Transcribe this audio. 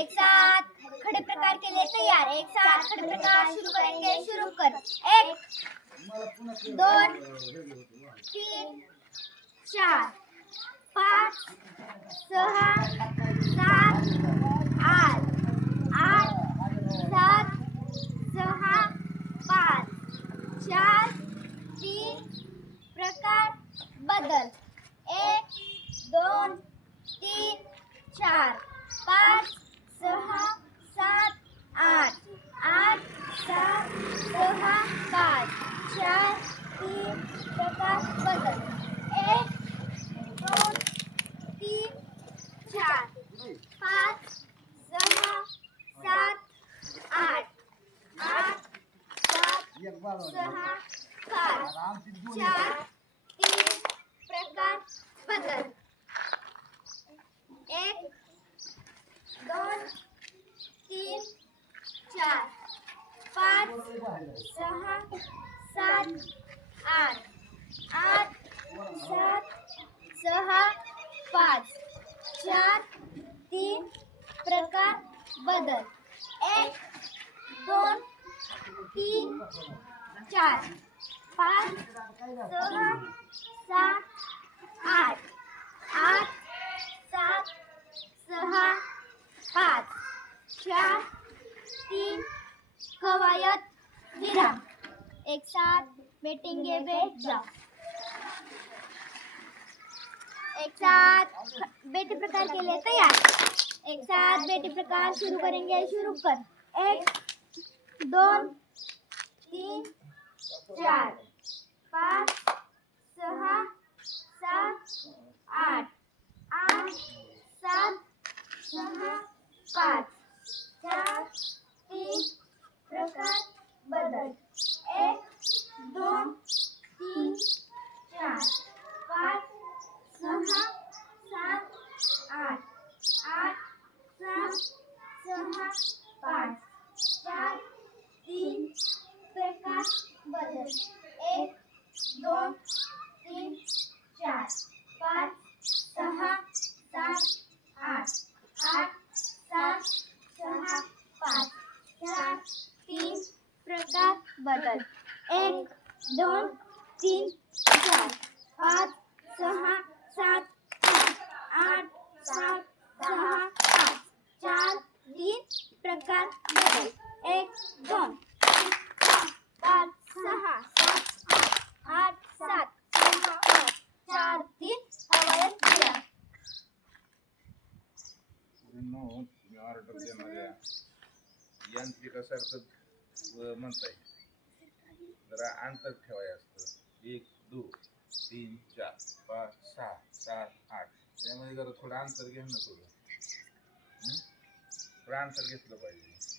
एक साथ खड़े प्रकार के लिए तैयार। एक साथ खड़े प्रकार शुरू करेंगे। शुरू कर। 1 2 3 4 5 6 7 8 8 7 6 5 4 3 प्रकार बदल। 1 2 3 4 5 6 7 8 8 7 6 5 4 3 प्रकार बदल। 1 2 3 4 5 6 7 8 8 7 6 5 4 3 प्रकार बदल। 1 2 3 4 5 6 7 8 8 7 6 5 4 3 प्रकार बदल। 1 2 3 4 5 6 7 8 8 7 6 5 4 3 कवायत विराम। एक साथ बैठेंगे। बैठ जाओ। एक साथ बैठे प्रकार के लिए तैयार। एक साथ बैठे प्रकार शुरू करेंगे। शुरू कर। 1 2 3 4 5 6 7 8 8 7 6 5 4 3 प्रकार बदल। 1 2 3 4 5 6 7 8 8 7 6 5 4 3 प्रकार बदल। 1 2 3 4 5 6 7 8 8 7 6 5 4 3 प्रकार बदल। 1 2 3 4 5 6 7 8 7 6 5 4 3 प्रकार बदल। 1 2 3 4 5 6 7 8 7 6 5 4 3 कवायत विराम। ऑर्डर देणाऱ्या यांत्रिकासारखं म्हणताय जरा अंतर ठेवाय असतं। 1 2 3 4 5 6 7 8 त्यामध्ये जरा थोडं अंतर घे ना। थोडं अंतर घेतलं पाहिजे।